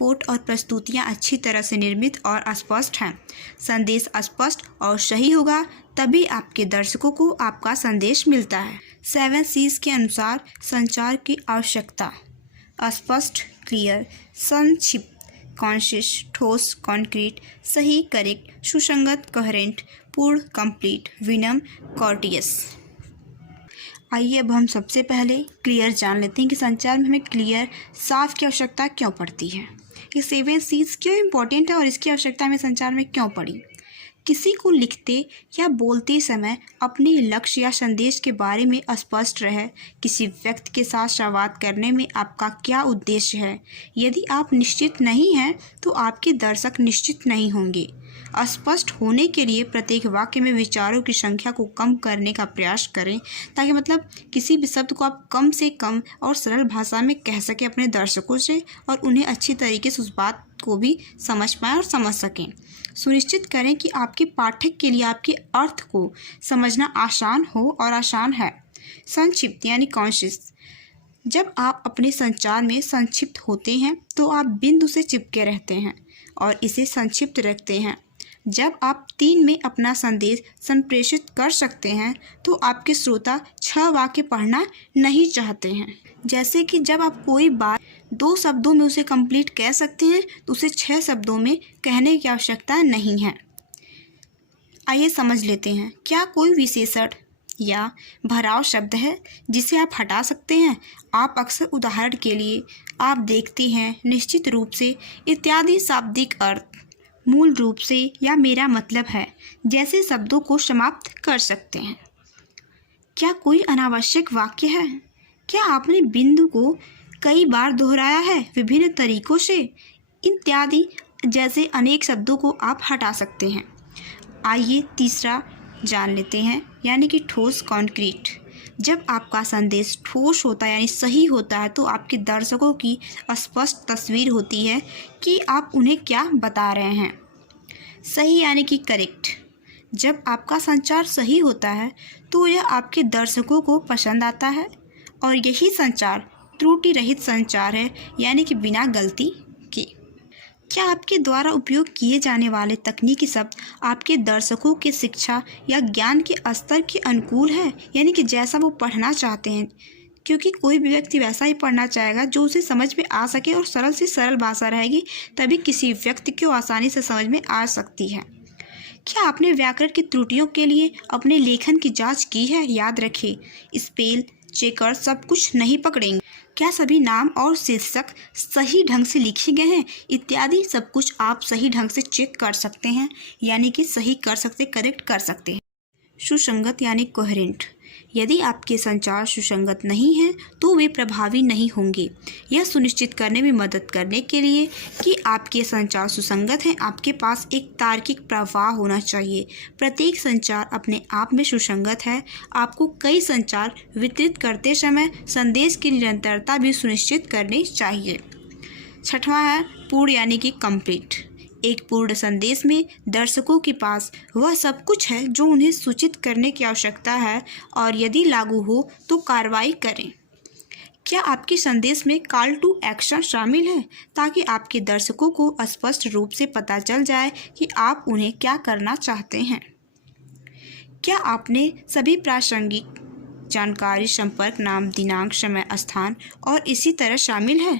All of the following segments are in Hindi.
रिपोर्ट और प्रस्तुतियाँ अच्छी तरह से निर्मित और स्पष्ट हैं। संदेश स्पष्ट और सही होगा तभी आपके दर्शकों को आपका संदेश मिलता है। 7 C's के अनुसार संचार की आवश्यकता: स्पष्ट, क्लियर, संक्षिप्त, कॉन्शियस, ठोस, कॉन्क्रीट, सही, करेक्ट, सुसंगत, कोहेरेंट, पूर्ण, कंप्लीट, विनम्र, कॉर्टियस। आइए अब हम सबसे पहले क्लियर जान लेते हैं कि संचार में हमें क्लियर, साफ की आवश्यकता क्यों पड़ती है। ये 7 C's क्यों इम्पोर्टेंट है और इसकी आवश्यकता हमें संचार में क्यों पड़ी। किसी को लिखते या बोलते समय अपने लक्ष्य या संदेश के बारे में स्पष्ट रहे। किसी व्यक्ति के साथ संवाद करने में आपका क्या उद्देश्य है। यदि आप निश्चित नहीं हैं तो आपके दर्शक निश्चित नहीं होंगे। स्पष्ट होने के लिए प्रत्येक वाक्य में विचारों की संख्या को कम करने का प्रयास करें, ताकि मतलब किसी भी शब्द को आप कम से कम और सरल भाषा में कह सकें अपने दर्शकों से और उन्हें अच्छी तरीके से उस बात को भी समझ पाएँ और समझ सकें। सुनिश्चित करें कि आपके पाठक के लिए आपके अर्थ को समझना आसान हो और आसान है। संक्षिप्त यानी कॉन्शियस: जब आप अपने संचार में संक्षिप्त होते हैं तो आप बिंदु से चिपके रहते हैं और इसे संक्षिप्त रखते हैं। जब आप 3 में अपना संदेश संप्रेषित कर सकते हैं तो आपके श्रोता 6 वाक्य पढ़ना नहीं चाहते हैं। जैसे कि जब आप कोई बात 2 शब्दों में उसे कंप्लीट कह सकते हैं तो उसे 6 शब्दों में कहने की आवश्यकता नहीं है। आइए समझ लेते हैं, क्या कोई विशेषण या भराव शब्द है जिसे आप हटा सकते हैं। आप अक्सर उदाहरण के लिए आप देखते हैं, निश्चित रूप से इत्यादि शाब्दिक अर्थ, मूल रूप से या मेरा मतलब है जैसे शब्दों को समाप्त कर सकते हैं। क्या कोई अनावश्यक वाक्य है। क्या आपने बिंदु को कई बार दोहराया है विभिन्न तरीकों से, इत्यादि जैसे अनेक शब्दों को आप हटा सकते हैं। आइए तीसरा जान लेते हैं, यानी कि ठोस, कॉन्क्रीट। जब आपका संदेश ठोस होता है यानी सही होता है तो आपके दर्शकों की स्पष्ट तस्वीर होती है कि आप उन्हें क्या बता रहे हैं। सही यानी कि करेक्ट: जब आपका संचार सही होता है तो यह आपके दर्शकों को पसंद आता है और यही संचार त्रुटि रहित संचार है, यानी कि बिना गलती के। क्या आपके द्वारा उपयोग किए जाने वाले तकनीकी शब्द आपके दर्शकों के शिक्षा या ज्ञान के स्तर के अनुकूल है, यानी कि जैसा वो पढ़ना चाहते हैं, क्योंकि कोई भी व्यक्ति वैसा ही पढ़ना चाहेगा जो उसे समझ में आ सके और सरल से सरल भाषा रहेगी तभी किसी व्यक्ति को आसानी से समझ में आ सकती है। क्या आपने व्याकरण की त्रुटियों के लिए अपने लेखन की जांच की है। याद रखें, स्पेल चेकर सब कुछ नहीं पकड़ेंगे। क्या सभी नाम और शीर्षक सही ढंग से लिखे गए हैं, इत्यादि सब कुछ आप सही ढंग से चेक कर सकते हैं, यानी कि सही कर सकते, करेक्ट कर सकते हैं। सुसंगत यानी कोहेरेंट: यदि आपके संचार सुसंगत नहीं है तो वे प्रभावी नहीं होंगे। यह सुनिश्चित करने में मदद करने के लिए कि आपके संचार सुसंगत हैं, आपके पास एक तार्किक प्रवाह होना चाहिए। प्रत्येक संचार अपने आप में सुसंगत है। आपको कई संचार वितरित करते समय संदेश की निरंतरता भी सुनिश्चित करनी चाहिए। छठवां है पूर्ण यानी कि कंप्लीट: एक पूर्ण संदेश में दर्शकों के पास वह सब कुछ है जो उन्हें सूचित करने की आवश्यकता है और यदि लागू हो तो कार्रवाई करें। क्या आपके संदेश में कॉल टू एक्शन शामिल है, ताकि आपके दर्शकों को स्पष्ट रूप से पता चल जाए कि आप उन्हें क्या करना चाहते हैं। क्या आपने सभी प्रासंगिक जानकारी, संपर्क नाम, दिनांक, समय, स्थान और इसी तरह शामिल है।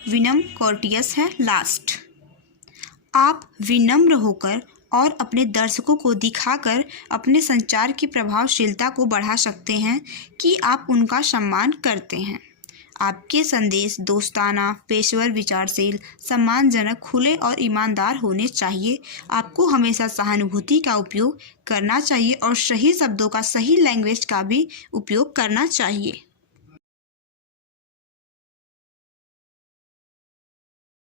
विनम्र, कॉर्टियस है लास्ट। आप विनम्र होकर और अपने दर्शकों को दिखाकर अपने संचार की प्रभावशीलता को बढ़ा सकते हैं कि आप उनका सम्मान करते हैं। आपके संदेश दोस्ताना, पेशेवर, विचारशील, सम्मानजनक, खुले और ईमानदार होने चाहिए। आपको हमेशा सहानुभूति का उपयोग करना चाहिए और सही शब्दों का, सही लैंग्वेज का भी उपयोग करना चाहिए।